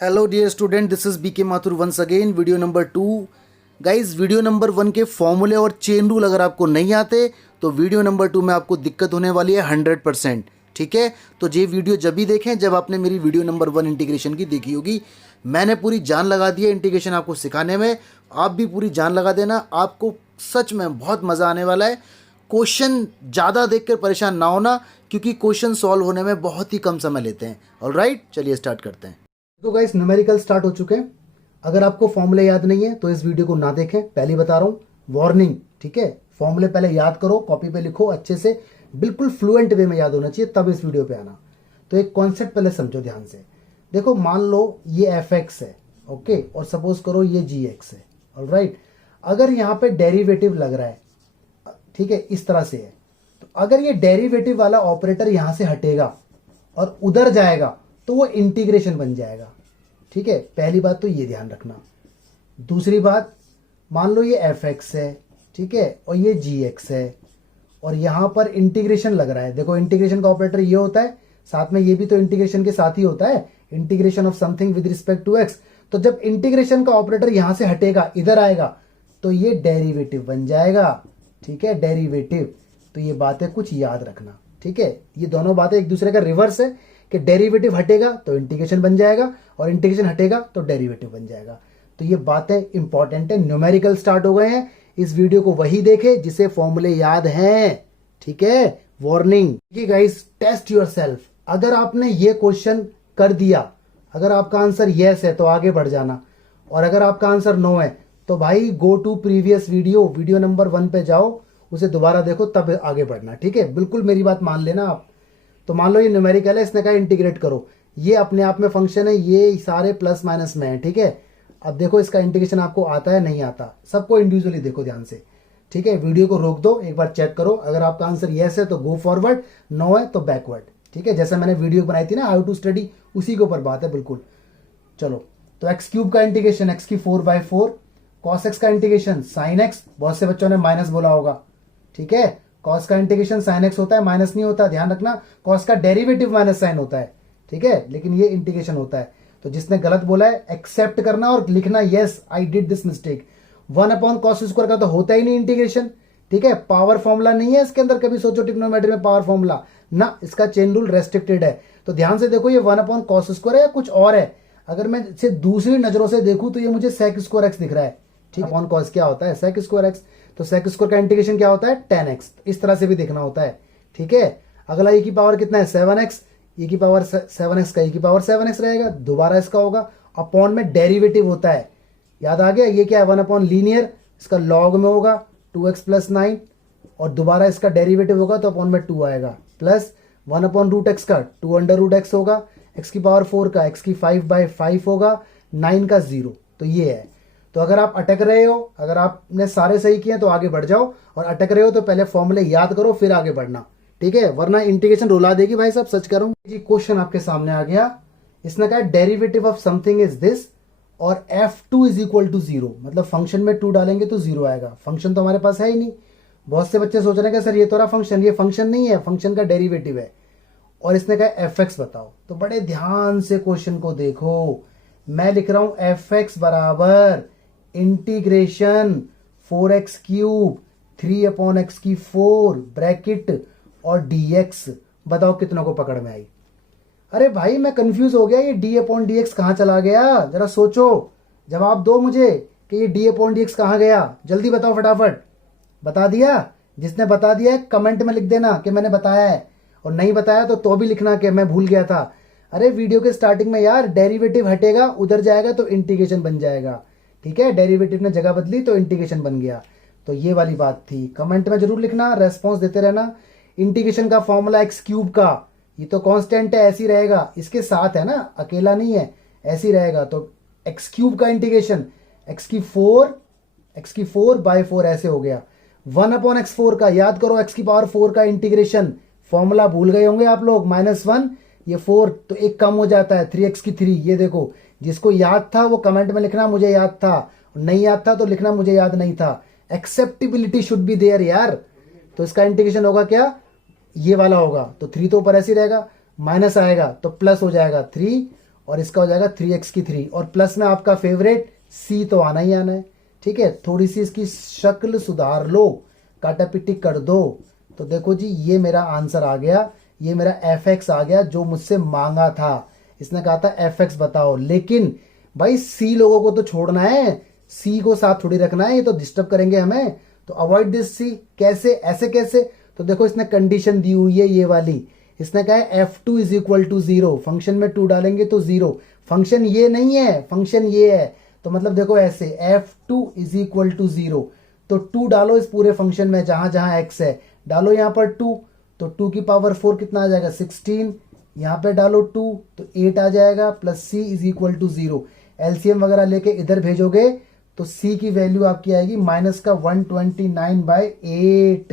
Hello dear student, this is BK Mathur once again. Video number 2 guys, video number 1 के फॉर्मूले और chain rule अगर आपको नहीं आते तो वीडियो नंबर 2 में आपको दिक्कत होने वाली है 100%। ठीक है, तो ये वीडियो जब भी देखें जब आपने मेरी वीडियो नंबर 1 इंटीग्रेशन की देखी होगी। मैंने पूरी जान लगा दी है इंटीग्रेशन आपको सिखाने में, आप भी पूरी जान लगा देना। आपको सच में बहुत मज़ा आने वाला है। क्वेश्चन ज़्यादा देखकर परेशान ना होना, क्योंकि क्वेश्चन सॉल्व होने में बहुत ही कम समय लेते हैं। ऑलराइट, चलिए स्टार्ट करते हैं। तो गाइस, न्यूमेरिकल स्टार्ट हो चुके हैं। अगर आपको फॉर्मूले याद नहीं है तो इस वीडियो को ना देखें, पहले बता रहा हूँ, वार्निंग। ठीक है, फॉर्मूले पहले याद करो, कॉपी पे लिखो अच्छे से, बिल्कुल फ्लुएंट वे में याद होना चाहिए, तब इस वीडियो पे आना। तो एक कॉन्सेप्ट पहले समझो ध्यान से। देखो, मान लो ये एफ एक्स है, ओके, और सपोज करो ये जी एक्स है। ऑलराइट, अगर यहाँ पे डेरिवेटिव लग रहा है, ठीक है, इस तरह से है, तो अगर ये डेरिवेटिव वाला ऑपरेटर यहां से हटेगा और उधर जाएगा तो वो इंटीग्रेशन बन जाएगा। ठीक है, पहली बात तो ये ध्यान रखना। दूसरी बात, मान लो ये एफ एक्स है, ठीक है, और ये जी एक्स है, और यहां पर इंटीग्रेशन लग रहा है। देखो, इंटीग्रेशन का ऑपरेटर ये होता है, साथ में ये भी तो इंटीग्रेशन के साथ ही होता है, integration of something with respect to x. तो जब इंटीग्रेशन का ऑपरेटर यहां से हटेगा, इधर आएगा, तो ये डेरिवेटिव बन जाएगा। ठीक है, डेरिवेटिव। तो ये बातें कुछ याद रखना। ठीक है, ये दोनों बातें एक दूसरे का रिवर्स है कि डेरिवेटिव हटेगा तो इंटीग्रेशन बन जाएगा, और इंटीग्रेशन हटेगा तो डेरिवेटिव बन जाएगा। तो ये बातें इंपॉर्टेंट है। न्यूमेरिकल स्टार्ट हो गए हैं, इस वीडियो को वही देखे जिसे फॉर्मूले याद हैं। ठीक है, वार्निंग। Guys, test yourself. अगर आपने ये क्वेश्चन कर दिया, अगर आपका आंसर यस है तो आगे बढ़ जाना, और अगर आपका आंसर नो है तो भाई go to previous video number 1 पे जाओ, उसे दोबारा देखो, तब आगे बढ़ना। ठीक है, बिल्कुल मेरी बात मान लेना आप। तो मान लो ये न्यूमेरिकल है, इसने कहा इंटीग्रेट करो, ये अपने आप में फंक्शन है, ये सारे प्लस माइनस में है। ठीक है, अब देखो इसका इंटीग्रेशन आपको आता है नहीं आता, सबको इंडिविजुअली देखो ध्यान से। ठीक है, वीडियो को रोक दो, एक बार चेक करो। अगर आपका आंसर यस है तो गो फॉरवर्ड, नो है तो बैकवर्ड। ठीक है, जैसे मैंने वीडियो बनाई थी ना हाउ टू स्टडी, उसी के ऊपर बात है बिल्कुल। चलो, तो एक्स क्यूब का इंटीग्रेशन एक्स की 4/4, कॉस एक्स का इंटीग्रेशन साइन एक्स, बहुत से बच्चों ने माइनस बोला होगा। ठीक है, कॉस का इंटीग्रेशन साइन एक्स होता है, माइनस नहीं होता, ध्यान रखना। कॉस का डेरिवेटिव माइनस साइन होता है। ठीक है, लेकिन ये इंटीग्रेशन होता है। तो जिसने गलत बोला है एक्सेप्ट करना और लिखना yes I did this mistake. 1/cos² का तो होता ही नहीं इंटीग्रेशन। ठीक है, पावर फॉर्मूला नहीं है इसके अंदर, कभी सोचो ट्रिग्नोमेट्री में पावर फॉर्मूला ना, इसका चेन रूल रेस्ट्रिक्टेड है। तो ध्यान से देखो, ये 1/cos² है या कुछ और है। अगर मैं इसे दूसरी नजरों से देखूं तो ये मुझे sec² दिख रहा है। ठीक है, cos क्या होता है, sec²x। तो sec² का इंटीग्रेशन क्या होता है, tan x। इस तरह से भी देखना होता है। ठीक है, अगला e की पावर कितना है 7x, e की पावर 7x का e की पावर 7x रहेगा, दोबारा इसका होगा, अपॉन में डेरिवेटिव होता है, याद आ गया। ये क्या है, 1/लीनियर, इसका लॉग में होगा 2x + 9, और दोबारा इसका डेरिवेटिव होगा तो अपॉन में 2 आएगा, प्लस 1/√x का 2√x होगा, x की पावर 4 का x की 5/5 होगा, 9 का 0। तो ये है। तो अगर आप अटक रहे हो, अगर आपने सारे सही किए तो आगे बढ़ जाओ, और अटक रहे हो तो पहले फॉर्मूले याद करो फिर आगे बढ़ना। ठीक है, वरना इंटीग्रेशन रुला देगी भाई साहब, सच करूं जी। क्वेश्चन आपके सामने आ गया, इसने कहा derivative of something is this, और f2 = 0, मतलब फंक्शन में 2 डालेंगे तो 0 आएगा। फंक्शन तो हमारे पास है ही नहीं। बहुत से बच्चे सोच रहे हैं कि सर ये तो रहा फंक्शन, ये फंक्शन नहीं है, फंक्शन का डेरिवेटिव है। और इसने कहा fx बताओ। तो बड़े ध्यान से क्वेश्चन को देखो, मैं लिख रहा हूं fx बराबर इंटीग्रेशन 4x³ 3/x4 ब्रैकेट और dx। बताओ कितनों को पकड़ में आई। अरे भाई, मैं कंफ्यूज हो गया, ये d/dx कहां चला गया, जरा सोचो, जवाब दो मुझे कि ये d/dx कहां गया। जल्दी बताओ फटाफट। बता दिया? जिसने बता दिया है कमेंट में लिख देना कि मैंने बताया है, और नहीं बताया तो भी लिखना कि मैं भूल गया था। अरे वीडियो के स्टार्टिंग में यार, डेरिवेटिव हटेगा उधर जाएगा तो इंटीग्रेशन बन जाएगा। ठीक है, डेरिवेटिव ने जगह बदली तो इंटीग्रेशन बन गया। तो ये वाली बात थी, कमेंट में जरूर लिखना, रेस्पॉन्स देते रहना। इंटीग्रेशन का फॉर्मूला x³ का, ये तो कांस्टेंट है, ऐसी रहेगा, इसके साथ है ना, अकेला नहीं है, ऐसी रहेगा। तो x³ का इंटीग्रेशन x की 4/4 ऐसे हो गया। 1/x4 का याद करो, x की पावर 4 का इंटीग्रेशन, फॉर्मूला भूल गए होंगे आप लोग, -1, ये 4 तो एक कम हो जाता है, 3x की 3। ये देखो, जिसको याद था वो कमेंट में लिखना मुझे याद था, नहीं याद था तो लिखना मुझे याद नहीं था। एक्सेप्टेबिलिटी शुड बी देयर यार। तो इसका इंटीग्रेशन होगा क्या, ये वाला होगा। तो 3 तो ऊपर ऐसे ही रहेगा, माइनस आएगा तो प्लस हो जाएगा 3, और इसका हो जाएगा 3x की 3 और प्लस में आपका फेवरेट c तो आना ही आना है। ठीक है, थोड़ी सी इसकी शक्ल सुधार लो, काटा पिट्टी कर दो। तो देखो जी ये मेरा आंसर आ गया, ये मेरा fx आ गया जो मुझसे मांगा था। इसने कहा था fx बताओ, लेकिन भाई c लोगों को तो छोड़ना है, c को साथ थोड़ी रखना है, ये तो डिस्टर्ब करेंगे हमें। तो अवॉइड दिस c। कैसे, ऐसे कैसे? तो देखो इसने कंडीशन दी हुई है ये वाली, इसने कहा है f2 is equal to 0, function में 2 डालेंगे तो 0, फंक्शन ये नहीं है, फंक्शन ये है। तो मतलब देखो ऐसे f2 इज इक्वल टू 0, तो 2 डालो इस पूरे फंक्शन में, जहां जहां x है डालो यहां पर 2, तो 2 की पावर 4 कितना आ जाएगा 16, यहां पे डालो 2 तो 8 आ जाएगा, plus c is equal to 0। LCM वगैरह लेके इधर भेजोगे तो c की वैल्यू आपकी आएगी माइनस का 129/8।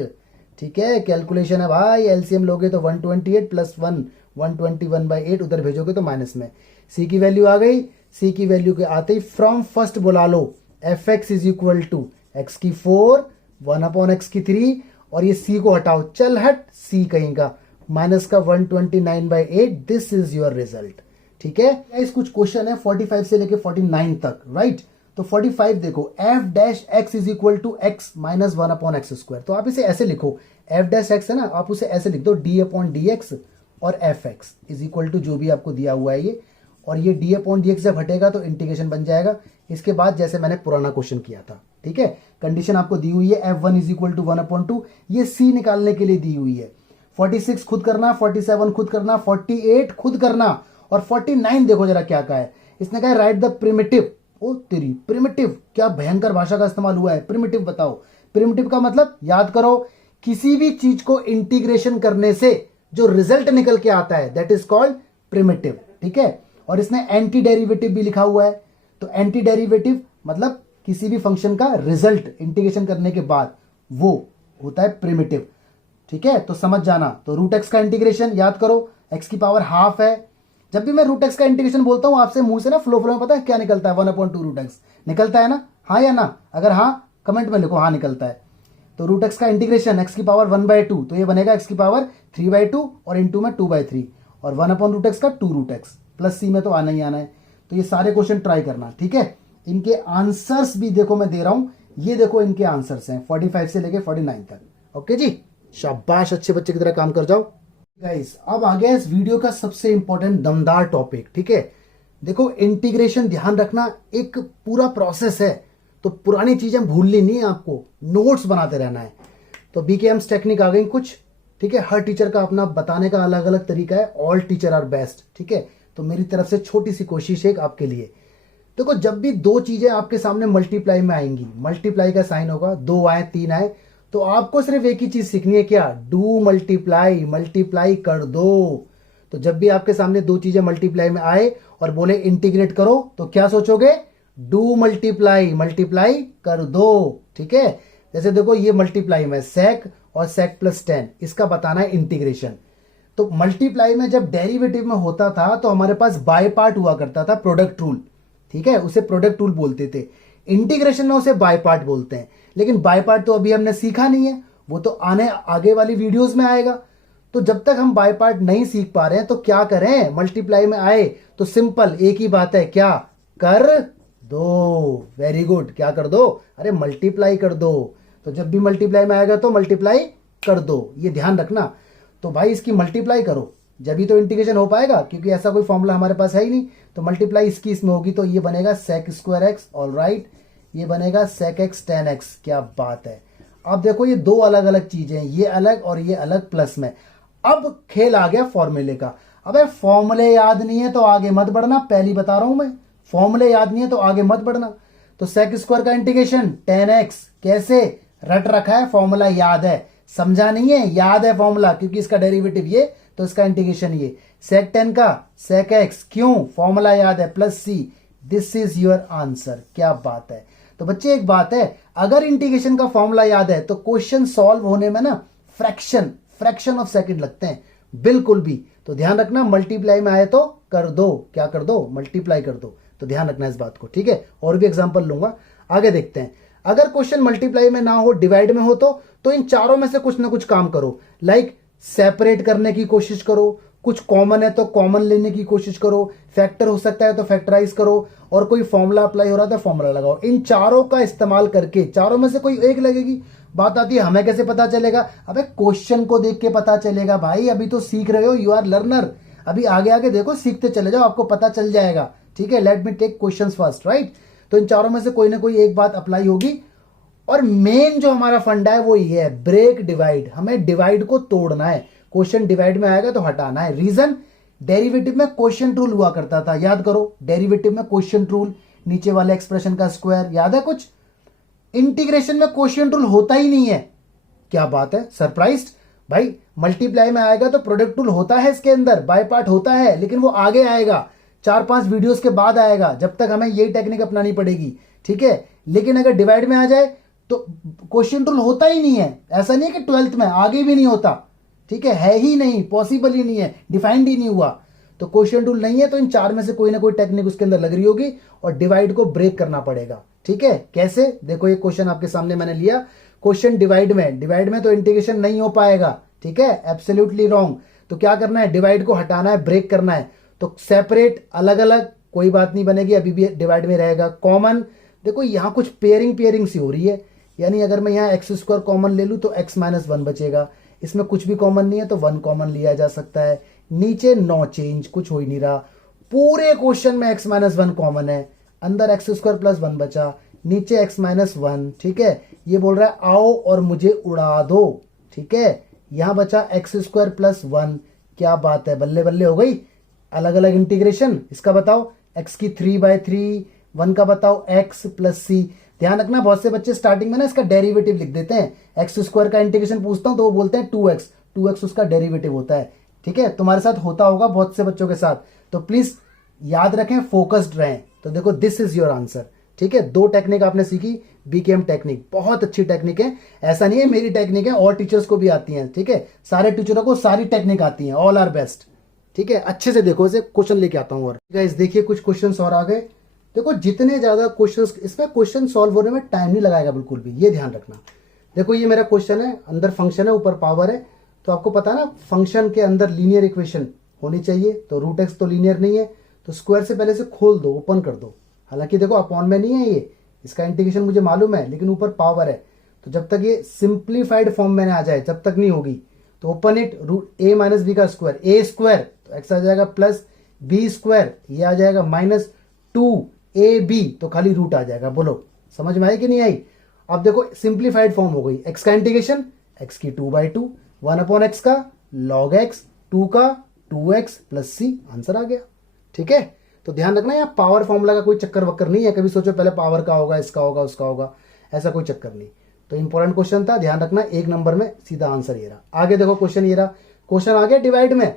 ठीक है, कैलकुलेशन है भाई, एलसीएम लोगे तो 128 प्लस 1 121/8, उधर भेजोगे तो माइनस में। c की वैल्यू आ गई, c की वैल्यू के आते ही फ्रॉम फर्स्ट बुला लो, fx is equal to x की 4 1/x की 3 और ये c को हटाओ, चल हट c कहीं का, माइनस का 129/8, दिस इज योर रिजल्ट। ठीक है, इस कुछ क्वेश्चन है 45 से लेके 49 तक, राइट। तो 45 देखो, f dash x is equal to x minus 1/x²। तो आप इसे ऐसे लिखो, f डैश x है ना, आप उसे ऐसे लिख दो d/dx और fx इज इक्वल टू जो भी आपको दिया हुआ है ये, और ये d/dx जब हटेगा तो इंटीग्रेशन बन जाएगा। इसके बाद जैसे मैंने पुराना क्वेश्चन किया था, ठीक है, कंडीशन आपको दी हुई है f1 इज इक्वल टू 1/2, ये c निकालने के लिए दी हुई है। 46 खुद करना, 47 खुद करना, 48 खुद करना, और 49 देखो जरा क्या कहा है, इसने कहा राइट द प्रिमिटिव। ओ तेरी, प्रिमिटिव, क्या भयंकर भाषा का इस्तेमाल हुआ है, प्रिमिटिव बताओ। प्रिमिटिव का मतलब याद करो, किसी भी चीज को इंटीग्रेशन करने से जो रिजल्ट निकल के आता है दैट इज कॉल्ड प्रिमिटिव। ठीक है, और इसने एंटी डेरिवेटिव भी लिखा हुआ है, तो एंटी डेरिवेटिव मतलब किसी भी फंक्शन का रिजल्ट इंटीग्रेशन करने के बाद वो होता है प्रिमिटिव। ठीक है, तो समझ जाना। तो रूट एक्स का इंटीग्रेशन याद करो, एक्स की पावर हाफ है। जब भी मैं रूट एक्स का इंटीग्रेशन बोलता हूं आपसे मुंह से ना फ्लो में पता है क्या निकलता है, 1/2 रूट एक्स निकलता है ना, हाँ या ना? अगर हाँ कमेंट में लिखो हाँ निकलता है। तो रूट एक्स का इंटीग्रेशन एक्स की पावर 1/2, तो ये बनेगा एक्स की पावर 3/2 और इंटू में 2/3, और 1/रूट एक्स का 2 रूट एक्स, प्लस सी में तो आना ही आना है। तो ये सारे क्वेश्चन ट्राई करना, ठीक है। इनके आंसर्स भी देखो मैं दे रहा हूं, ये देखो इनके आंसर्स हैं 45 से लेके 49 तक। ओके जी, शाबाश, अच्छे बच्चे की तरह काम कर जाओ। गाइस अब आ गया इस वीडियो का सबसे इंपॉर्टेंट दमदार टॉपिक। ठीक है, देखो इंटीग्रेशन ध्यान रखना एक पूरा प्रोसेस है, तो पुरानी चीजें भूलनी नहीं है, आपको नोट्स बनाते रहना है। तो बीकेएम्स टेक्निक आ गई कुछ, ठीक है, हर टीचर का अपना बताने का अलग अलग तरीका है, ऑल टीचर आर बेस्ट। ठीक है, तो मेरी तरफ से छोटी सी कोशिश है आपके लिए। देखो जब भी दो चीजें आपके सामने मल्टीप्लाई में आएंगी, मल्टीप्लाई का साइन होगा, 2 आए 3 आए, तो आपको सिर्फ एक ही चीज सीखनी है, क्या? डू मल्टीप्लाई, मल्टीप्लाई कर दो। तो जब भी आपके सामने दो चीजें मल्टीप्लाई में आए और बोले इंटीग्रेट करो, तो क्या सोचोगे? डू मल्टीप्लाई, मल्टीप्लाई कर दो। ठीक है, जैसे देखो ये मल्टीप्लाई में सेक और सेक प्लस 10, इसका बताना है इंटीग्रेशन। तो मल्टीप्लाई में जब डेरिवेटिव में होता था तो हमारे पास बाय पार्ट हुआ करता था, प्रोडक्ट रूल। ठीक है, उसे प्रोडक्ट रूल बोलते थे। इंटीग्रेशन में उसे बाय पार्ट बोलते हैं, लेकिन बाय पार्ट तो अभी हमने सीखा नहीं है, वो तो आगे वाली वीडियोस में आएगा। तो जब तक हम बाय पार्ट नहीं सीख पा रहे हैं तो क्या करें? मल्टीप्लाई में आए तो सिंपल एक ही बात है, क्या कर दो। वेरी गुड, क्या कर दो? अरे मल्टीप्लाई कर दो। तो जब भी मल्टीप्लाई में आएगा तो मल्टीप्लाई कर दो, ये ध्यान रखना। तो भाई इसकी मल्टीप्लाई करो, जब भी तो इंटीग्रेशन हो पाएगा, क्योंकि ऐसा कोई फॉर्मूला हमारे पास है ही नहीं। तो मल्टीप्लाई इसकी इसमें होगी, तो ये बनेगा sec square x, all right, ये बनेगा सेक एक्स 10x। क्या बात है। अब देखो ये दो अलग अलग चीजें, ये अलग और ये अलग प्लस में। अब खेल आ गया फॉर्मूले का। अबे फॉर्मूले याद नहीं है तो आगे मत बढ़ना, पहली बता रहा हूं मैं, फॉर्मूले याद नहीं है तो आगे मत बढ़ना। तो सेक स्क्वायर का इंटीग्रेशन 10x, कैसे? रट रखा है, फॉर्मूला याद है, समझा नहीं है, याद है फॉर्मूला, क्योंकि इसका डेरिवेटिव ये तो इसका इंटीग्रेशन ये। सेक 10 का सेक एक्स, क्यों? फॉर्मूला याद है, plus c, this is your answer. क्या बात है। तो बच्चे एक बात है, अगर इंटीग्रेशन का फॉर्मूला याद है तो क्वेश्चन सॉल्व होने में ना फ्रैक्शन ऑफ सेकंड लगते हैं, बिल्कुल भी। तो ध्यान रखना, मल्टीप्लाई में आए तो कर दो, क्या कर दो? मल्टीप्लाई कर दो। तो ध्यान रखना इस बात को, ठीक है। और भी एग्जांपल लूंगा, आगे देखते हैं। अगर क्वेश्चन मल्टीप्लाई में ना हो, डिवाइड में हो, तो इन चारों में से कुछ ना कुछ काम करो। लाइक सेपरेट करने की कोशिश करो, कुछ कॉमन है तो कॉमन लेने की कोशिश करो, फैक्टर हो सकता है तो फैक्टराइज करो, और कोई फॉर्मूला अप्लाई हो रहा था फॉर्मूला लगाओ। इन चारों का इस्तेमाल करके चारों में से कोई एक लगेगी। बात आती है हमें कैसे पता चलेगा? अबे क्वेश्चन को देख के पता चलेगा भाई, अभी तो सीख रहे हो, यू आर लर्नर। अभी आगे आगे देखो, सीखते चले जाओ, आपको पता चल जाएगा। ठीक है, let me take question first, right. तो इन चारों में से कोई ना कोई एक बात अप्लाई होगी, और मेन जो हमारा फंडा है वो ये है, ब्रेक डिवाइड। हमें डिवाइड को तोड़ना है। क्वेश्चन डिवाइड में आएगा तो हटाना है। रीजन, डेरिवेटिव में क्वेश्चन रूल हुआ करता था, याद करो। डेरिवेटिव में क्वेश्चन रूल, नीचे वाले एक्सप्रेशन का स्क्वायर, याद है कुछ? इंटीग्रेशन में क्वेश्चन रूल होता ही नहीं है। क्या बात है, सरप्राइज्ड भाई। मल्टीप्लाई में आएगा तो प्रोडक्ट रूल होता है, इसके अंदर बाय पार्ट होता है, लेकिन वो आगे आएगा, 4-5 वीडियोस के बाद आएगा, जब तक हमें यही टेक्निक अपनानी पड़ेगी। ठीक है, लेकिन अगर डिवाइड में आ जाए तो क्वेश्चन रूल होता ही नहीं है। ऐसा नहीं है कि 12th में, आगे भी नहीं होता। ठीक है ही नहीं, पॉसिबल ही नहीं है, डिफाइंड ही नहीं हुआ। तो क्वेश्चन रूल नहीं है, तो इन चार में से कोई ना कोई टेक्निक उसके अंदर लग रही होगी, और डिवाइड को ब्रेक करना पड़ेगा। ठीक है, कैसे? देखो ये क्वेश्चन आपके सामने मैंने लिया, क्वेश्चन डिवाइड में तो इंटीग्रेशन नहीं हो पाएगा। ठीक है, एब्सोल्युटली रॉन्ग। तो क्या करना है? डिवाइड को हटाना है, ब्रेक करना है। तो सेपरेट, अलग अलग, कोई बात नहीं बनेगी, अभी भी डिवाइड में रहेगा। कॉमन, देखो यहां कुछ पेयरिंग सी हो रही है, यानी अगर मैं यहाँ x² कॉमन ले लूँ तो x-1 बचेगा। इसमें कुछ भी कॉमन नहीं है तो 1 कॉमन लिया जा सकता है। नीचे नो चेंज, कुछ हो ही नहीं रहा। पूरे क्वेश्चन में x-1 कॉमन है, अंदर x² + 1 बचा, नीचे x-1। ठीक है, ये बोल रहा है आओ और मुझे उड़ा दो। ठीक है, यहां बचा x² + 1। क्या बात है, बल्ले बल्ले हो गई। अलग अलग इंटीग्रेशन, इसका बताओ x की 3/3, 1 का बताओ x + c। ध्यान रखना, बहुत से बच्चे स्टार्टिंग में ना इसका डेरिवेटिव लिख देते हैं। x² का इंटीग्रेशन पूछता हूं तो वो बोलते हैं 2x उसका डेरिवेटिव होता है। ठीक है, तुम्हारे साथ होता होगा बहुत से बच्चों के साथ, तो प्लीज याद रखें, फोकस्ड रहें। तो देखो, दिस इज योर आंसर। ठीक है, 2 टेक्निक आपने सीखी, बीकेएम टेक्निक, बहुत अच्छी टेक्निक है। ऐसा नहीं है मेरी टेक्निक है, और टीचर्स को भी आती है। ठीक है, सारे टीचरों को सारी टेक्निक आती है, ऑल आर बेस्ट। ठीक है, अच्छे से देखो, इसे क्वेश्चन लेके आता हूं। और गाइस देखिए, कुछ क्वेश्चन और आ गए। देखो, जितने ज्यादा क्वेश्चंस, इसमें क्वेश्चन सॉल्व होने में टाइम नहीं लगाएगा बिल्कुल भी, ये ध्यान रखना। देखो, ये मेरा क्वेश्चन है, अंदर फंक्शन है, ऊपर पावर है। तो आपको पता है ना, फंक्शन के अंदर लीनियर इक्वेशन होनी चाहिए। तो √x तो लीनियर नहीं है, तो स्क्वायर से पहले से खोल दो, ओपन कर दो। हालांकि देखो अपॉन में नहीं है ये, इसका इंटीग्रेशन मुझे मालूम है, लेकिन ऊपर पावर है, तो जब तक ये सिंप्लीफाइड फॉर्म में आ जाए जब तक नहीं होगी। तो ओपन इट, √a - b का स्क्वायर, a² तो x आ जाएगा +b², ये आ जाएगा -2ab, तो खाली रूट आ जाएगा। बोलो समझ में आई कि नहीं आई? अब देखो सिंप्लीफाइड फॉर्म हो गई, x का इंटीग्रेशन, x की 2/2, 1/x का log x, 2 का 2x + c, आंसर आ गया। ठीक है, तो ध्यान रखना, यहाँ पावर फॉर्मूला का कोई चक्कर वक्कर नहीं है। कभी सोचो पहले पावर का होगा, इसका होगा, उसका होगा, ऐसा कोई चक्कर नहीं। तो इंपॉर्टेंट क्वेश्चन था, ध्यान रखना, 1 नंबर में सीधा आंसर ये रहा। आगे देखो, क्वेश्चन ये रहा। क्वेश्चन आ गया डिवाइड में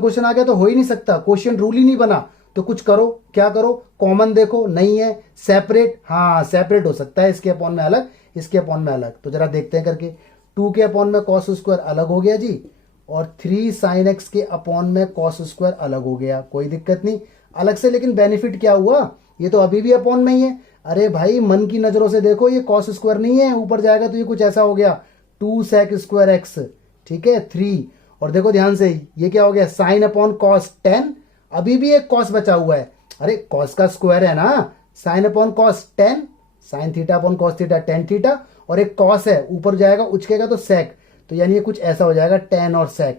क्वेश्चन आ गया तो हो ही नहीं सकता, क्वेश्चन रूल ही नहीं बना। तो कुछ करो, क्या करो? कॉमन देखो, नहीं है। सेपरेट, हाँ सेपरेट हो सकता है, इसके अपॉन में अलग, इसके अपॉन में अलग। तो जरा देखते हैं करके। 2 के अपॉन में cos² अलग हो गया जी, और 3 sin x के अपॉन में cos² अलग हो गया, कोई दिक्कत नहीं अलग से। लेकिन बेनिफिट क्या हुआ? ये तो अभी भी अपॉन में ही है। अरे भाई, मन की नजरों से देखो, ये cos² नहीं है, ऊपर जाएगा तो ये कुछ ऐसा हो गया, 2 sec² x। ठीक है, 3। और देखो ध्यान से, ये क्या हो गया? sin अपॉन cos 10, अभी भी एक cos बचा हुआ है। अरे cos का स्क्वायर है ना, sin upon cos 10, sin theta upon cos theta, tan theta, और एक cos है, ऊपर जाएगा उचकेगा तो sec, तो यानी ये कुछ ऐसा हो जाएगा, tan और sec।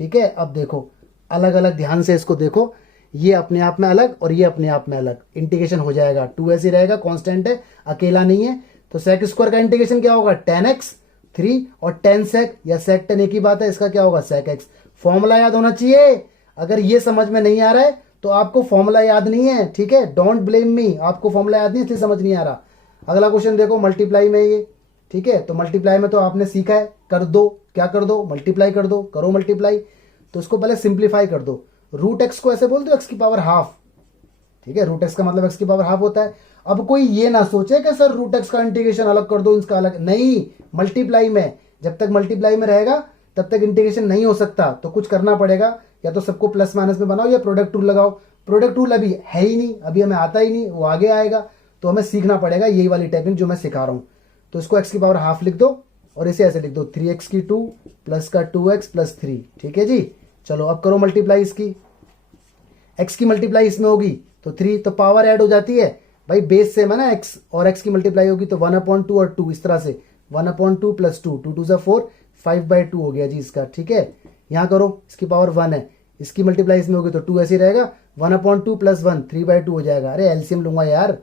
ठीक है, अब देखो अलग अलग, ध्यान से इसको देखो, ये अपने आप में अलग और ये अपने आप में अलग, इंटीग्रेशन हो जाएगा। 2 ऐसे रहेगा, कांस्टेंट है, अकेला नहीं है। तो sec² का इंटीग्रेशन क्या होगा? tan x, 3, और tan sec या sec tan एक ही बात है, इसका क्या होगा? sec x। फॉर्मूला याद होना चाहिए। अगर ये समझ में नहीं आ रहा है तो आपको फॉर्मूला याद नहीं है। ठीक है, डोंट ब्लेम मी, आपको फॉर्मूला याद नहीं इसलिए समझ नहीं आ रहा। अगला क्वेश्चन देखो, मल्टीप्लाई में ये। ठीक है, तो मल्टीप्लाई में तो आपने सीखा है, कर दो, क्या कर दो? मल्टीप्लाई कर दो, करो मल्टीप्लाई। तो इसको पहले सिंप्लीफाई कर दो। √x को ऐसे बोल दो, x की पावर हाफ। ठीक है, √x का मतलब x की पावर हाफ होता है। अब कोई ये ना सोचे कि सर √x का इंटीग्रेशन अलग कर दो, इसका अलग नहीं। मल्टीप्लाई में, जब तक मल्टीप्लाई में रहेगा तब तक इंटीग्रेशन नहीं हो सकता। तो कुछ करना पड़ेगा, या तो सबको प्लस माइनस में बनाओ या प्रोडक्ट रूल लगाओ। प्रोडक्ट रूल अभी है ही नहीं, अभी हमें आता ही नहीं, वो आगे आएगा। तो हमें सीखना पड़ेगा यही वाली टेक्निक जो मैं सिखा रहा हूं। तो इसको x की पावर हाफ लिख दो, और इसे ऐसे लिख दो, 3x की 2 प्लस का 2x + 3। ठीक है जी, चलो अब करो मल्टीप्लाई इसकी, x की मल्टीप्लाई इसमें होगी तो 3, तो पावर ऐड हो जाती है भाई, बेस सेम है ना x, और x की मल्टीप्लाई होगी तो 1/2 और 2, इस तरह से 1/2 + 2, 2 2 4, 5/2 हो गया जी इसका। ठीक है, यहाँ करो, इसकी पावर 1 है, इसकी मल्टीप्लाई इसमें होगी तो 2 ऐसे ही रहेगा, 1/2 + 1, 3/2 हो जाएगा। अरे एलसीएम लूंगा यार,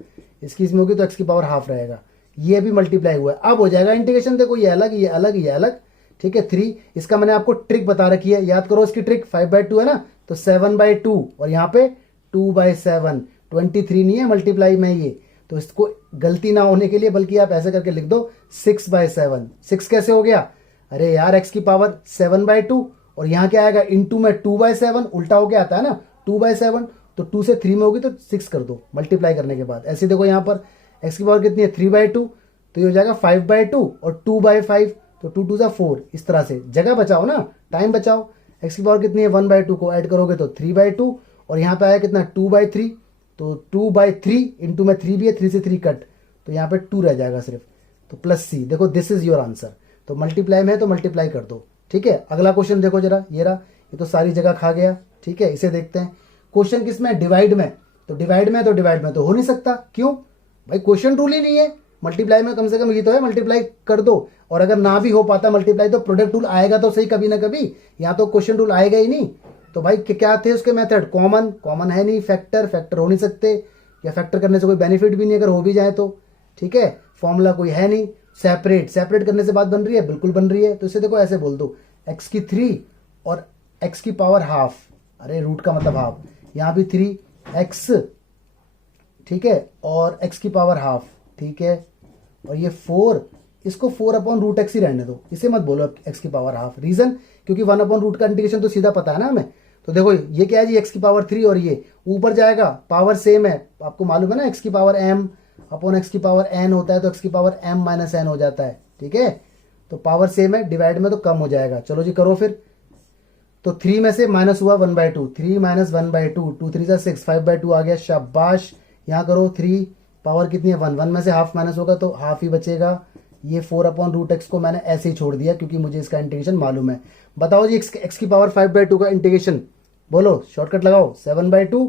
इसकी इसमें होगी तो x की पावर हाफ रहेगा, ये भी मल्टीप्लाई हुआ है। अब हो जाएगा इंटीग्रेशन, देखो ये अलग, ये अलग, ये अलग। ठीक है, 3, इसका मैंने आपको ट्रिक बता रखी है, याद करो इसकी ट्रिक, 5/2 है ना, तो 7/2 और यहाँ पे 2/7, 23 नहीं है मल्टीप्लाई में ये, तो इसको गलती ना होने के लिए बल्कि आप ऐसे करके लिख दो 6/7। 6 कैसे हो गया? अरे यार x की पावर 7/2 और यहाँ क्या आएगा, इंटू में 2/7, उल्टा होके आता है ना 2/7, तो 2 से 3 में होगी तो 6 कर दो मल्टीप्लाई करने के बाद। ऐसे देखो यहाँ पर x की पावर कितनी है, 3/2, तो ये हो जाएगा 5/2 और 2/5, तो 2 2 4, इस तरह से जगह बचाओ ना, टाइम बचाओ। x की पावर कितनी है, 1/2 को ऐड करोगे तो 3/2 और यहाँ पे आया कितना 2/3, तो 2/3 इंटू में 3 भी है, 3 से 3 कट, तो यहाँ पे 2 रह जाएगा सिर्फ, तो +c। देखो दिस इज योर आंसर, तो मल्टीप्लाई में है तो मल्टीप्लाई कर दो। ठीक है, अगला क्वेश्चन देखो जरा, ये रहा, ये तो सारी जगह खा गया। ठीक है, इसे देखते हैं, क्वेश्चन किसमें, डिवाइड में, तो डिवाइड में, तो डिवाइड में तो हो नहीं सकता, क्यों भाई, क्वेश्चन रूल ही नहीं है। मल्टीप्लाई में कम से कम ये तो है, मल्टीप्लाई कर दो, और अगर ना भी हो पाता मल्टीप्लाई तो प्रोडक्ट रूल आएगा तो सही कभी ना कभी, यहाँ तो क्वेश्चन रूल आएगा ही नहीं। तो भाई क्या थे उसके मेथड, कॉमन, कॉमन है नहीं, फैक्टर हो नहीं सकते, या फैक्टर करने से कोई बेनिफिट भी नहीं अगर हो भी जाए तो। ठीक है, फॉर्मूला कोई है नहीं, सेपरेट करने से बात बन रही है, बिल्कुल बन रही है। तो इसे देखो ऐसे बोल दो, x की 3 और x की पावर हाफ, अरे रूट का मतलब हाफ, यहाँ भी 3x, ठीक है, और x की पावर हाफ, ठीक है, और ये 4, इसको 4/√x ही रहने दो, इसे मत बोलो x की पावर हाफ। रीजन, क्योंकि 1/√का इंटीग्रेशन तो सीधा पता है ना हमें। तो देखो ये क्या है जी, x की पावर 3 और ये ऊपर जाएगा, पावर सेम है, आपको मालूम है ना, x की पावर m/x की पावर n होता है, तो x की पावर m-n हो जाता है। ठीक है, तो पावर सेम है, डिवाइड में तो कम हो जाएगा। चलो जी करो फिर, तो 3 में से माइनस हुआ 1/2, 3 - 1/2, 2 3 = 6, 5/2 आ गया, शाबाश। यहाँ करो 3 पावर कितनी है 1, 1 में से हाफ माइनस होगा तो हाफ ही बचेगा। ये 4/√x को मैंने ऐसे ही छोड़ दिया क्योंकि मुझे इसका इंटीग्रेशन मालूम है। बताओ जी x की पावर 5/2 का इंटीग्रेशन, बोलो शॉर्टकट लगाओ, 7/2,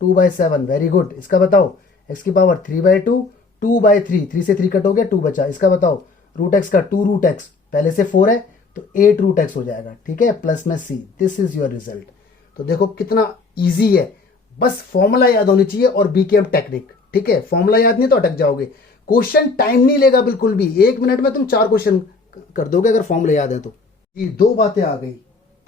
2/7, वेरी गुड। इसका बताओ x की पावर 3/2, 2/3, 3 से 3 कट हो गया, 2 बचा। इसका बताओ √x का 2√x, पहले से 4 है तो 8√x हो जाएगा। ठीक है, प्लस में c, this is your result. तो देखो कितना इजी है, बस फॉर्मूला याद होनी चाहिए और बीकेएम टेक्निक। ठीक है, फॉर्मूला याद नहीं तो अटक जाओगे, क्वेश्चन टाइम नहीं लेगा बिल्कुल भी, 1 मिनट में तुम 4 क्वेश्चन कर दोगे अगर फॉर्मूला याद है तो। ये 2 बातें आ गई।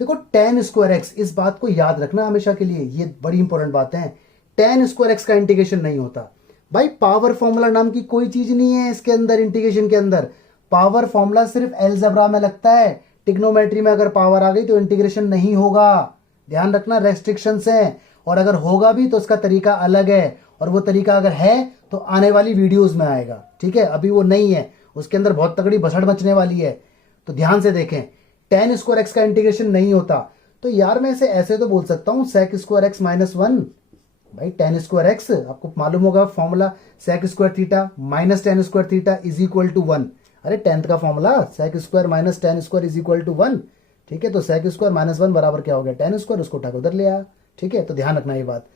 देखो tan²x, इस बात को याद रखना हमेशा के लिए, ये बड़ी इंपॉर्टेंट बातें हैं। tan²x का इंटीग्रेशन नहीं होता भाई, पावर फॉर्मूला नाम की कोई चीज नहीं है इसके अंदर, इंटीग्रेशन के अंदर। पावर फॉर्मूला सिर्फ अलजेब्रा में लगता है, टिग्नोमेट्री में अगर पावर आ गई तो इंटीग्रेशन नहीं होगा, ध्यान रखना, रेस्ट्रिक्शंस हैं। और अगर होगा भी तो उसका तरीका अलग है, और वो तरीका अगर है तो आने वाली वीडियोस में आएगा। ठीक है, अभी वो नहीं है, उसके अंदर बहुत तगड़ी भसड़ मचने वाली है, तो ध्यान से देखें। tan² का इंटीग्रेशन नहीं होता, तो यार मैं इसे ऐसे तो बोल सकता हूं sec² x - 1, भाई tan² आपको मालूम होगा फॉर्मूला, sec² - tan² = 1। अरे 10th का फॉर्मूला sec² - tan² = 1। ठीक है, तो sec² - 1 बराबर क्या हो गया, tan², उसको उठा के उधर ले आया। ठीक है, तो ध्यान रखना ये बात।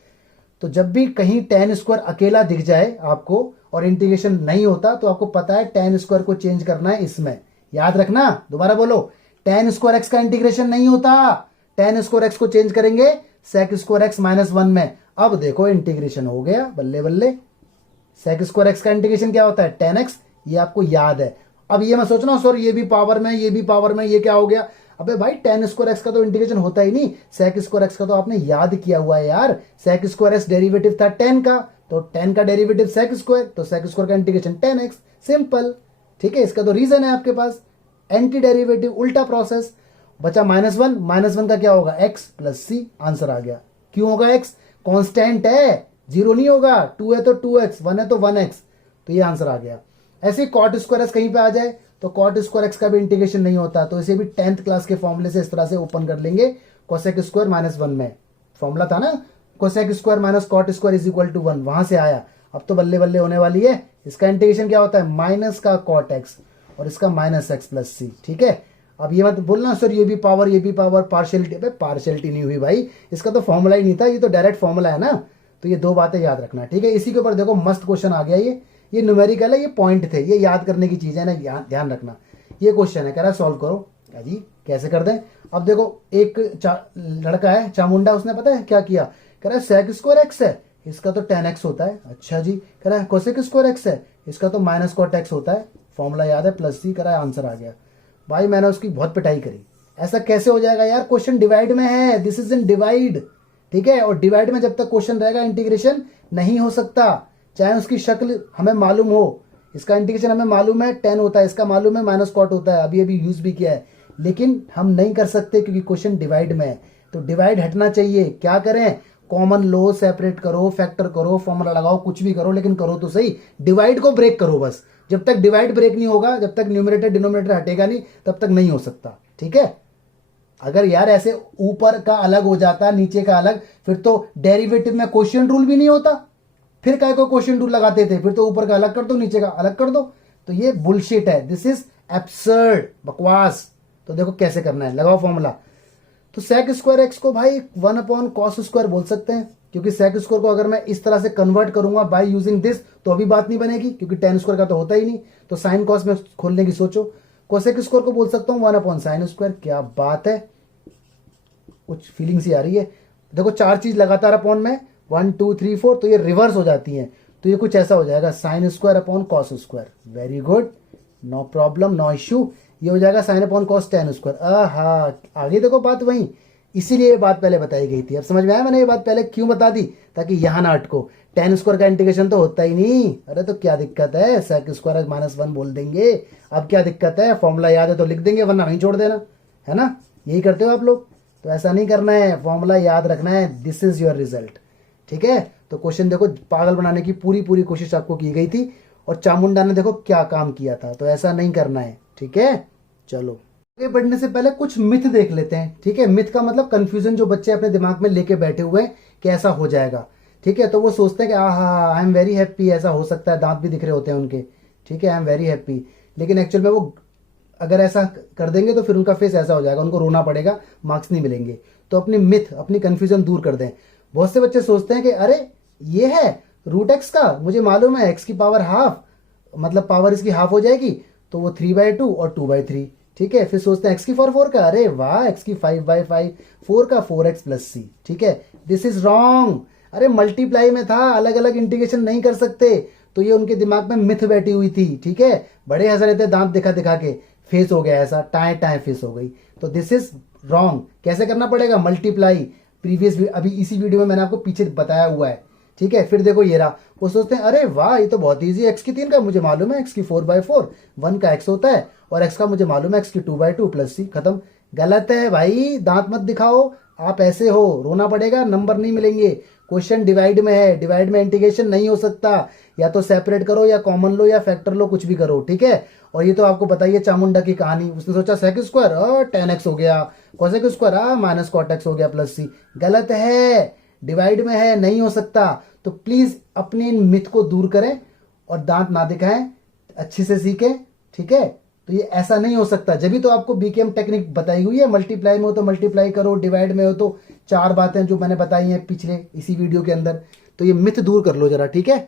तो जब भी कहीं tan² अकेला दिख जाए आपको और इंटीग्रेशन नहीं होता, तो आपको पता है tan² को चेंज करना है इसमें, याद रखना। दोबारा बोलो, tan² x का इंटीग्रेशन नहीं होता, tan² x को चेंज करेंगे sec² x - 1 में। अब देखो इंटीग्रेशन हो गया, बल्ले बल्ले। sec² x का इंटीग्रेशन क्या होता है, tan x, ये आपको याद है। अब ये मैं सोच रहा हूं सर ये भी पावर में, ये भी पावर में, ये क्या हो गया। अबे भाई tan² x का तो इंटीग्रेशन होता ही नहीं, sec² x का तो आपने याद किया हुआ है यार। sec² x डेरिवेटिव था 10 का, तो 10 का डेरिवेटिव sec², तो sec² का इंटीग्रेशन tan x, सिंपल। ठीक है, इसका तो रीजन है आपके पास, एंटी डेरिवेटिव, उल्टा प्रोसेस। बचा -1, -1 का क्या होगा, x + c, आंसर आ गया। क्यों होगा x, कांस्टेंट है, 0 नहीं होगा, 2 है तो 2x, 1 है तो 1x, तो ये आंसर आ गया। ऐसे ही cot² कहीं पे आ जाए तो cot² का भी इंटीग्रेशन नहीं होता, तो इसे भी 10th क्लास के फॉर्मूले से इस तरह से ओपन कर लेंगे, cosec² - 1 में फॉर्मूला था ना, cosec² - cot² = 1, वहां से आया। अब तो बल्ले बल्ले होने वाली है। इसका इंटीग्रेशन क्या होता है, माइनस का cot x और इसका -x + c। ठीक है, अब ये मत बोलना सर ये भी पावर पार्शियलिटी, भाई पार्शियलिटी नहीं हुई भाई, इसका तो फॉर्मूला ही नहीं था, ये तो डायरेक्ट फॉर्मूला है ना। तो ये दो बातें याद रखना, ठीक है। इसी के ऊपर देखो मस्त क्वेश्चन आ गया, ये न्यूमेरिकल है, ये पॉइंट थे, ये याद करने की चीज़ है ना, ध्यान रखना। ये क्वेश्चन है, कह रहा है सॉल्व करो। जी कैसे कर दें? अब देखो एक लड़का है चामुंडा, उसने पता है क्या किया, कह रहा है सेक स्क्वायर एक्स है, इसका तो टेन एक्स होता है। अच्छा जी, कह रहा है कोसेक स्क्वायर एक्स है, इसका तो माइनस कॉट एक्स होता है, फॉर्मूला याद है प्लस सी, कह रहा है आंसर आ गया। भाई मैंने उसकी बहुत पिटाई करी, ऐसा कैसे हो जाएगा यार, क्वेश्चन डिवाइड में है, दिस इज इन डिवाइड, ठीक है। और डिवाइड में जब तक क्वेश्चन रहेगा इंटीग्रेशन नहीं हो सकता, चाहे उसकी शक्ल हमें मालूम हो। इसका इंटीग्रेशन हमें मालूम है 10 होता है, इसका मालूम है माइनस कॉट होता है, अभी अभी यूज भी किया है, लेकिन हम नहीं कर सकते क्योंकि क्वेश्चन डिवाइड में है। तो डिवाइड हटना चाहिए, क्या करें, कॉमन लो सेपरेट करो, फैक्टर करो, फॉर्मूला लगाओ, कुछ भी करो, लेकिन करो तो सही, डिवाइड को ब्रेक करो बस। जब तक डिवाइड ब्रेक नहीं होगा, जब तक न्यूमरेटर डिनोमिनेटर हटेगा नहीं, तब तक नहीं हो सकता, ठीक है। अगर यार ऐसे ऊपर का अलग हो जाता नीचे का अलग, फिर तो डेरिवेटिव में क्वोशिएंट रूल भी नहीं होता, फिर काय को क्वोशिएंट रूल लगाते थे, फिर तो ऊपर का अलग कर दो नीचे का अलग कर दो। तो ये बुलशिट है, दिस इज एब्सर्ड, बकवास। तो देखो कैसे करना है, लगाओ फॉर्मूला। तो सेक स्क्वायर एक्स को भाई 1/cos स्क्वायर बोल सकते हैं, क्योंकि सेक स्क्वायर को अगर मैं इस तरह से कन्वर्ट करूंगा बाय यूजिंग दिस, तो अभी बात नहीं बनेगी, क्योंकि टेन स्क्वायर का तो होता ही नहीं। तो साइन कॉस में खोलने की सोचो। कोसेक स्क्वायर को बोल सकता हूँ 1/sin स्क्वायर, क्या बात है, कुछ फीलिंग सी आ रही है। देखो चार चीज लगातार अपॉन में 1 2 3 4, तो ये रिवर्स हो जाती हैं, तो ये कुछ ऐसा हो जाएगा sine square upon cos square. Very good, no problem, no issue. ये हो जाएगा sine upon cos tan square. आगे देखो बात वही, इसीलिए ये बात पहले बताई गई थी। अब समझ में आया मैंने ये बात पहले क्यों बता दी, ताकि यहां ना अटको। टेन स्क्वायर का इंटीग्रेशन तो होता ही नहीं, अरे तो क्या दिक्कत है, सेक स्क्वायर -1 बोल देंगे, अब क्या दिक्कत है, फॉर्मूला याद है तो लिख देंगे, वरना वहीं छोड़ देना, है ना। यही करते हो आप लोग, तो ऐसा नहीं करना है, फॉर्मूला याद रखना है, दिस इज योर रिजल्ट, ठीक है। तो क्वेश्चन देखो पागल बनाने की पूरी कोशिश आपको की गई थी, और चामुंडा ने देखो क्या काम किया था, तो ऐसा नहीं करना है, ठीक है। चलो आगे बढ़ने से पहले कुछ मिथ देख लेते हैं, ठीक है। मिथ का मतलब कंफ्यूजन जो बच्चे अपने दिमाग में लेके बैठे हुए हैं कि ऐसा हो जाएगा, ठीक है। तो वो सोचते हैं कि आई एम वेरी हैप्पी, ऐसा हो सकता है, दांत भी दिख रहे होते हैं उनके, ठीक है, आई एम वेरी हैप्पी, लेकिन एक्चुअल में वो अगर ऐसा कर देंगे तो फिर उनका फेस ऐसा हो जाएगा, उनको रोना पड़ेगा, मार्क्स नहीं मिलेंगे। तो अपनी मिथ, अपनी कंफ्यूजन दूर कर दें। बहुत से बच्चे सोचते हैं कि अरे ये है रूट एक्स का, मुझे मालूम है एक्स की पावर हाफ, मतलब पावर इसकी हाफ हो जाएगी, तो वो 3/2 और 2/3, ठीक है। फिर सोचते हैं एक्स की पावर 4 का, अरे वाह एक्स की 5/5, 4 का 4x + c, ठीक है। दिस इज रॉन्ग, अरे मल्टीप्लाई में था, अलग अलग इंटीग्रेशन नहीं कर सकते, तो ये उनके दिमाग में मिथ बैठी हुई थी, ठीक है। बड़े हंस रहे थे दांत दिखा दिखा के, फेस हो गया ऐसा, टाए फेस हो गई, तो दिस इज रॉन्ग। कैसे करना पड़ेगा, मल्टीप्लाई, प्रीवियस अभी इसी वीडियो में मैंने आपको पीछे बताया हुआ है, ठीक है। फिर देखो ये रहा, वो सोचते हैं अरे वाह ये तो बहुत इजी है, एक्स की 3 का मुझे मालूम है, एक्स की 4/4, 1 का एक्स होता है, और एक्स का मुझे मालूम है एक्स की 2/2 + c, खत्म। गलत है भाई, दांत मत दिखाओ, आप ऐसे हो, रोना पड़ेगा, नंबर नहीं मिलेंगे। क्वेश्चन डिवाइड में है, डिवाइड में इंटीग्रेशन नहीं हो सकता, या तो सेपरेट करो या कॉमन लो या फैक्टर लो, कुछ भी करो, ठीक है। और ये तो आपको बताइए चामुंडा की कहानी, उसने सोचा सेक स्क्वायर 10x हो गया, cosec square minus cot x हो गया + c, गलत है, डिवाइड में है, नहीं हो सकता। तो प्लीज अपने इन मिथ को दूर करें और दांत ना दिखाएं, अच्छे से सीखें, ठीक है। तो ये ऐसा नहीं हो सकता, जब तो आपको बीकेएम टेक्निक बताई हुई है, मल्टीप्लाई में हो तो मल्टीप्लाई करो, डिवाइड में हो तो 4 बातें जो मैंने बताई हैं पिछले इसी वीडियो के अंदर, तो ये मिथ दूर कर लो जरा, ठीक है।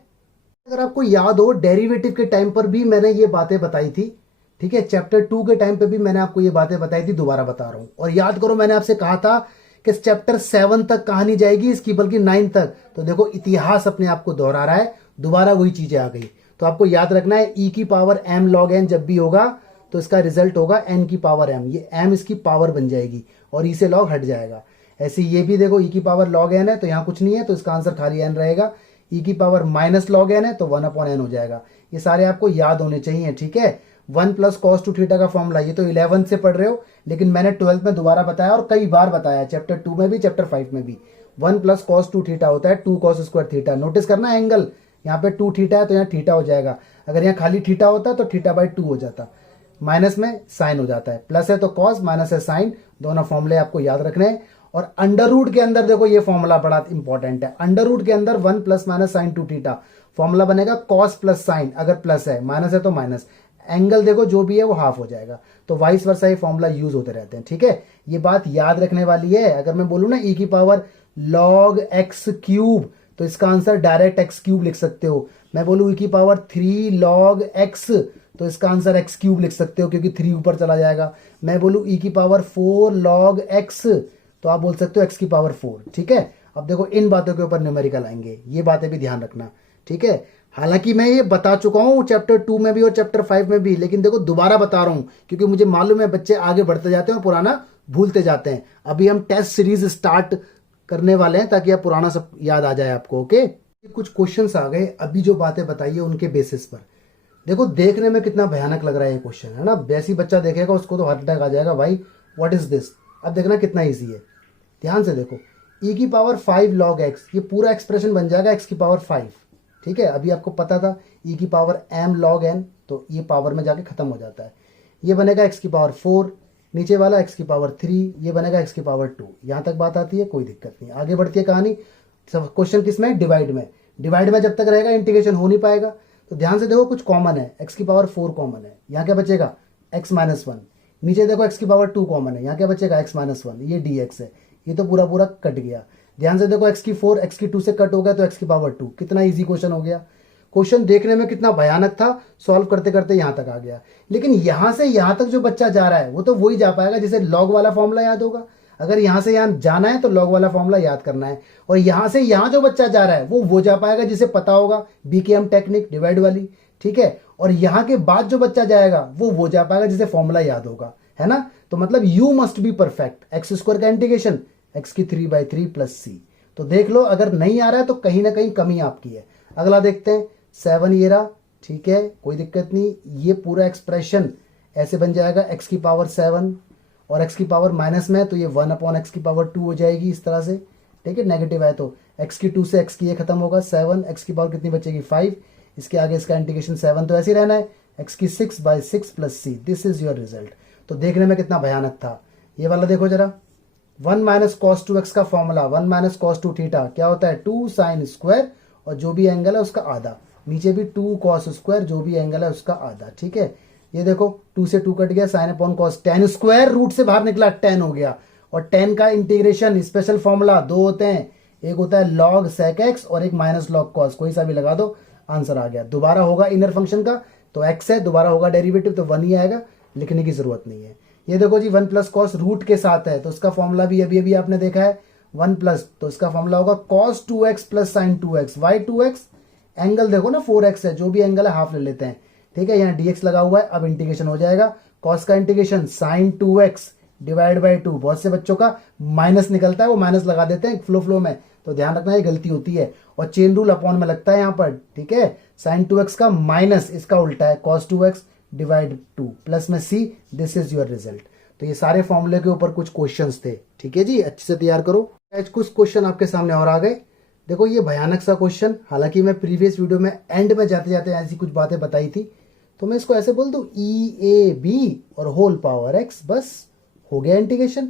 अगर आपको याद हो डेरिवेटिव के टाइम पर भी मैंने ये बातें बताई थी, ठीक है। चैप्टर 2 के टाइम पे भी मैंने आपको ये बातें बताई थी, दोबारा बता रहा हूं। और याद करो मैंने आपसे कहा था कि चैप्टर 7 तक कहानी जाएगी इसकी, बल्कि 9 तक। तो देखो इतिहास अपने आप को दोहरा रहा है, दोबारा वही चीजें आ गई। तो आपको याद रखना है e⁻m log n जब भी होगा तो इसका रिजल्ट होगा n⁻m, ये m इसकी पावर बन जाएगी और e से log हट जाएगा। ऐसे ये भी देखो e⁻log n है तो यहाँ कुछ नहीं है, तो इसका आंसर खाली n रहेगा। e⁻−log n है तो 1/n हो जाएगा। ये सारे आपको याद होने चाहिए, ठीक है। 1 + cos 2 थीटा का फॉर्मूला, ये तो 11th से पढ़ रहे हो, लेकिन मैंने 12th में दोबारा बताया और कई बार बताया, चैप्टर 2 में भी चैप्टर 5 में भी। 1 + cos 2 थीटा होता है 2 cos स्क्वायर थीटा। नोटिस करना एंगल, यहाँ पे 2 थीटा है तो यहाँ थीटा हो जाएगा, अगर यहाँ खाली थीटा होता तो θ/2 हो जाता, माइनस में साइन हो जाता है, प्लस है तो कॉस, माइनस है साइन, दोनों फॉर्मूले आपको याद रखने हैं। और अंडर रूट के अंदर देखो ये फॉर्मूला बड़ा इंपॉर्टेंट है, अंडर रूट के अंदर 1 + - sin 2 थीटा, फॉर्मूला बनेगा कॉस + साइन, अगर प्लस है, माइनस है तो माइनस, एंगल देखो जो भी है वो हाफ हो जाएगा। तो वाइस वर्सा ये फॉर्मूला यूज होते रहते हैं, ठीक है। ये बात याद रखने वाली है। अगर मैं बोलूँ ना e की पावर log x क्यूब, तो इसका आंसर डायरेक्ट x क्यूब लिख सकते हो। मैं बोलूँ e की पावर 3 log x, तो इसका आंसर x क्यूब लिख सकते हो क्योंकि 3 ऊपर चला जाएगा। मैं बोलूँ e की पावर 4 log x, तो आप बोल सकते हो x की पावर 4, ठीक है। अब देखो इन बातों के ऊपर न्यूमेरिकल आएंगे, ये बातें भी ध्यान रखना, ठीक है। हालांकि मैं ये बता चुका हूँ चैप्टर 2 में भी और चैप्टर 5 में भी, लेकिन देखो दोबारा बता रहा हूँ क्योंकि मुझे मालूम है बच्चे आगे बढ़ते जाते हैं और पुराना भूलते जाते हैं। अभी हम टेस्ट सीरीज स्टार्ट करने वाले हैं ताकि आप पुराना सब याद आ जाए आपको, ओके। कुछ क्वेश्चंस आ गए अभी जो बातें बताइए उनके बेसिस पर। देखो देखने में कितना भयानक लग रहा है ये क्वेश्चन, है ना। वैसी बच्चा देखेगा उसको तो हार्ट अटैक आ जाएगा, भाई व्हाट इज दिस। अब देखना कितना ईजी है, ध्यान से देखो। e की पावर 5 log x, ये पूरा एक्सप्रेशन बन जाएगा x की पावर 5, ठीक है। अभी आपको पता था e की पावर m log n, तो ये पावर में जाके खत्म हो जाता है। ये बनेगा x की पावर 4, नीचे वाला x की पावर 3, ये बनेगा x की पावर 2। यहाँ तक बात आती है, कोई दिक्कत नहीं। आगे बढ़ती है कहानी। सब क्वेश्चन किस में? डिवाइड में। डिवाइड में जब तक रहेगा इंटीग्रेशन हो नहीं पाएगा। तो ध्यान से देखो कुछ कॉमन है, x की पावर 4 कॉमन है, यहाँ क्या बचेगा x माइनस 1। नीचे देखो x की पावर 2 कॉमन है, यहाँ क्या बचेगा x माइनस 1, ये dx है। ये तो पूरा पूरा कट गया। ध्यान से देखो x की 4 x की 2 से कट हो गया तो x की पावर 2। कितना इजी क्वेश्चन हो गया। क्वेश्चन देखने में कितना भयानक था, सॉल्व करते करते यहां तक आ गया। लेकिन यहां से यहां तक जो बच्चा जा रहा है वो तो वही जा पाएगा जिसे लॉग वाला फॉर्मूला याद होगा। अगर यहां से यहां जाना है तो लॉग वाला फॉर्मूला याद करना है, और यहां से यहां जो बच्चा जा रहा है वो जा पाएगा जिसे पता होगा बीकेएम टेक्निक डिवाइड वाली, ठीक है। और यहां के बाद जो बच्चा जाएगा वो जा पाएगा जिसे फॉर्मूला याद होगा, है ना। तो मतलब you must be perfect. X square का इंटीग्रेशन x की 3/3 प्लस c। तो देख लो अगर नहीं आ रहा है तो कहीं ना कहीं कमी आपकी है। अगला देखते हैं 7 ये रहा, ठीक है, कोई दिक्कत नहीं। ये पूरा एक्सप्रेशन ऐसे बन जाएगा x की पावर 7 और x की पावर माइनस में है तो ये 1/x की पावर 2 हो जाएगी इस तरह से, ठीक है। नेगेटिव है तो x की 2 से x की ये खत्म होगा 7, x की पावर कितनी बचेगी 5। इसके आगे इसका इंटीग्रेशन 7 तो ऐसे ही रहना है, x की 6/6 plus c। This is your result. तो देखने में कितना भयानक था। ये वाला देखो जरा, 1 माइनस कॉस 2x का फॉर्मूला 1 माइनस कॉस 2 थीटा क्या होता है 2 साइन स्क्वायर, और जो भी एंगल है उसका आधा। नीचे भी 2 कॉस स्क्वायर, जो भी एंगल है उसका आधा, ठीक है। ये देखो 2 से 2 कट गया, sine upon cos tan square, root से बाहर निकला tan हो गया। और tan का इंटीग्रेशन स्पेशल फॉर्मूला 2 होते हैं, एक होता है log sec x और एक माइनस log cos, कोई सा भी लगा दो आंसर आ गया। दोबारा होगा इनर फंक्शन का तो x है, दोबारा होगा डेरिवेटिव तो 1 ही आएगा, लिखने की जरूरत नहीं है। ये देखो जी 1 प्लस कॉस रूट के साथ है तो उसका फॉर्मूला भी अभी अभी आपने देखा है 1 प्लस, तो इसका फॉर्मूला होगा cos 2x plus sine 2x। Why 2x, angle देखो ना 4x है, जो भी एंगल है हाफ ले लेते हैं, ठीक है। यहाँ dx लगा हुआ है, अब इंटीग्रेशन हो जाएगा। cos का integration sign 2x divide by 2। बहुत से बच्चों का माइनस निकलता है, वो माइनस लगा देते हैं फ्लो में, तो ध्यान रखना ये गलती होती है। और चेन रूल अपॉन में लगता है यहाँ पर, ठीक है। साइन 2x का माइनस इसका उल्टा है cos 2x डिवाइड 2 प्लस में c। This is your result. तो ये सारे फॉर्मूले के ऊपर कुछ क्वेश्चंस थे, ठीक है जी, अच्छे से तैयार करो। कुछ क्वेश्चन आपके सामने और आ गए। देखो ये भयानक सा क्वेश्चन, हालांकि मैं प्रीवियस वीडियो में एंड में जाते जाते ऐसी कुछ बातें बताई थी, तो मैं इसको ऐसे बोल दूं EAB और होल पावर x, बस हो गया इंटीग्रेशन।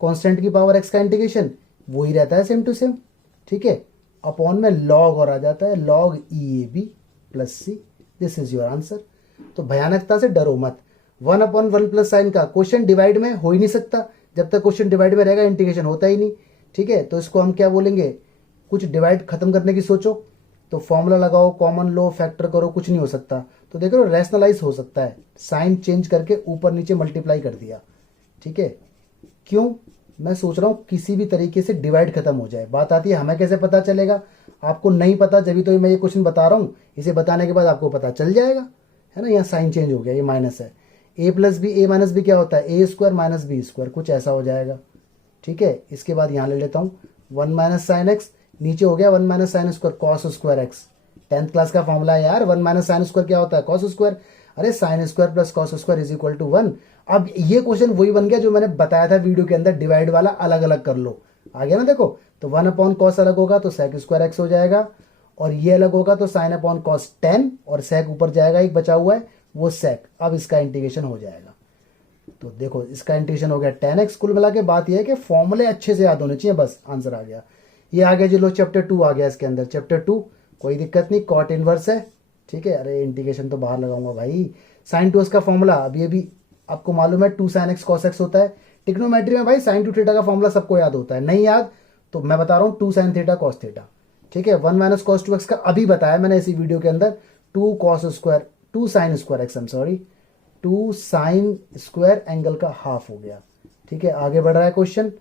कांस्टेंट की पावर x का इंटीग्रेशन वही रहता है सेम टू सेम, ठीक है। अपॉन में लॉग और आ जाता है log EAB plus c। This is your answer. तो भयानकता से डरो मत। 1/1 प्लस साइन का क्वेश्चन डिवाइड में हो ही नहीं सकता, जब तक क्वेश्चन डिवाइड में रहेगा इंटीग्रेशन होता ही नहीं, ठीक है। तो इसको हम क्या बोलेंगे, कुछ डिवाइड खत्म करने की सोचो तो फॉर्मूला लगाओ, कॉमन लो, फैक्टर करो, कुछ नहीं हो सकता। तो देखो रैशनलाइज हो सकता है, साइन चेंज करके ऊपर नीचे मल्टीप्लाई कर दिया, ठीक है। क्यों, मैं सोच रहा हूँ किसी भी तरीके से डिवाइड खत्म हो जाए। बात आती है हमें कैसे पता चलेगा, आपको नहीं पता, जब तो मैं ये क्वेश्चन बता रहा हूँ, इसे बताने के बाद आपको पता चल जाएगा, है ना। यहाँ साइन चेंज हो गया, ये माइनस है, a plus b, a minus b क्या होता है a square minus b square, कुछ ऐसा हो जाएगा, ठीक है। इसके बाद यहाँ ले लेता हूँ 1 माइनस साइन एक्स, नीचे हो गया 1 minus sine square cos square x. 10th class का फॉर्मूला है यार, 1 माइनस साइन स्क्वायर क्या होता है कॉस स्क्वायर, अरे sine square plus cos square is equal to 1। अब ये क्वेश्चन वही बन गया जो मैंने बताया था वीडियो के अंदर, डिवाइड वाला अलग अलग कर लो, आ गया ना। देखो तो 1 अपॉन कॉस अलग होगा तो सेक स्क्वायर एक्स हो जाएगा, और ये अलग होगा तो साइन अपॉन कॉस 10, और सेक ऊपर जाएगा, एक बचा हुआ है वो सेक। अब इसका इंटीग्रेशन हो जाएगा, तो देखो इसका इंटीग्रेशन हो गया 10x। कुल मिला के बात यह है कि फॉर्मूले अच्छे से याद होने चाहिए, बस आंसर आ गया। ये आ गया जी, लो चैप्टर 2 आ गया इसके अंदर। चैप्टर 2 कोई दिक्कत नहीं, कॉट इनवर्स है, ठीक है। अरे इंटीग्रेशन तो बाहर लगाऊंगा भाई। साइन टू एक्स का फॉर्मूला अभी अभी आपको मालूम है, 2 sin x cos x होता है। टिक्नोमेट्री में भाई साइन टू थीटा का फॉर्मूला सबको याद होता है, नहीं याद तो मैं बता रहा हूँ 2 sin थीटा cos थीटा। ठीक है, 1 माइनस cos 2x का अभी बताया मैंने इसी वीडियो के अंदर, 2 cos square 2 sin square x, sorry 2 sin square angle का हाफ हो गया। ठीक है, आगे बढ़ रहा है क्वेश्चन।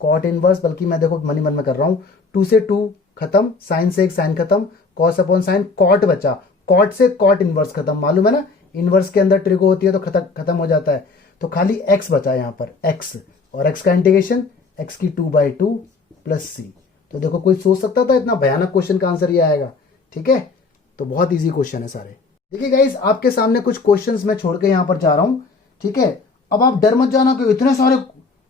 कॉट इनवर्स, बल्कि मैं देखो मन ही मन में कर रहा हूँ, 2 से 2 खत्म, साइन से एक साइन खत्म, कॉस अपॉन साइन, कॉट बचा, कॉट से कॉट इनवर्स खत्म, मालूम है ना इनवर्स के अंदर ट्रिगो होती है तो खत्म हो जाता है, तो खाली एक्स बचा यहाँ पर, एक्स, और एक्स का इंटीग्रेशन एक्स की 2/2 प्लस सी। तो देखो कोई सोच सकता था इतना भयानक क्वेश्चन का आंसर ये आएगा। ठीक है, तो बहुत इजी क्वेश्चन है सारे। देखिए गाइस, आपके सामने कुछ क्वेश्चंस मैं छोड़ के यहाँ पर जा रहा हूँ। ठीक है, अब आप डर मत जाना कि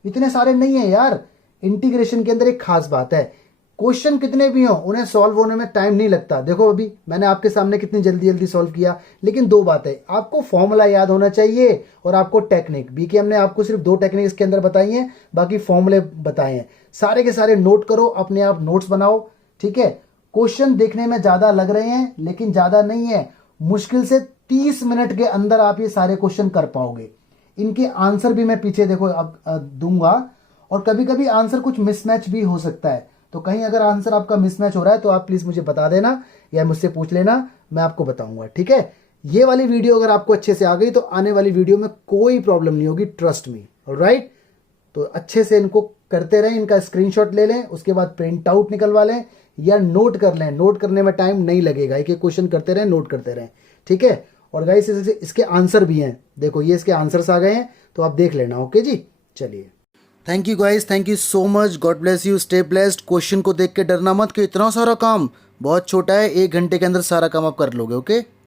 इतने सारे नहीं है यार। इंटीग्रेशन के अंदर एक खास बात है, क्वेश्चन कितने भी हो उन्हें सॉल्व होने में टाइम नहीं लगता। देखो अभी मैंने आपके सामने कितनी जल्दी जल्दी सॉल्व किया, लेकिन दो बातें, आपको फॉर्मूला याद होना चाहिए और आपको टेक्निक। बीके हमने आपको सिर्फ 2 टेक्निक इसके अंदर बताई हैं, बाकी फॉर्मूले बताए हैं। सारे के सारे नोट करो, अपने आप नोट्स बनाओ। ठीक है, क्वेश्चन देखने में ज़्यादा लग रहे हैं लेकिन ज़्यादा नहीं है, मुश्किल से 30 मिनट के अंदर आप ये सारे क्वेश्चन कर पाओगे। इनके आंसर भी मैं पीछे देखो अब दूंगा, और कभी कभी आंसर कुछ मिसमैच भी हो सकता है, तो कहीं अगर आंसर आपका मिसमैच हो रहा है तो आप प्लीज मुझे बता देना या मुझसे पूछ लेना, मैं आपको बताऊंगा। ठीक है, ये वाली वीडियो अगर आपको अच्छे से आ गई तो आने वाली वीडियो में कोई प्रॉब्लम नहीं होगी, ट्रस्ट मी। ऑलराइट, तो अच्छे से इनको करते रहें, इनका स्क्रीनशॉट ले लें, उसके बाद प्रिंट आउट निकलवा लें या नोट कर लें। नोट करने में टाइम नहीं लगेगा, एक एक क्वेश्चन करते रहें, नोट करते रहें। ठीक है, और गाइस इसके आंसर भी हैं, देखो ये इसके आंसर्स आ गए हैं, तो आप देख लेना। ओके जी, चलिए, thank you guys, thank you so much, God bless you, stay blessed. Question को देख के डरना मत कि इतना सारा काम, बहुत छोटा है, 1 घंटे के अंदर सारा काम आप कर लोगे। ओके।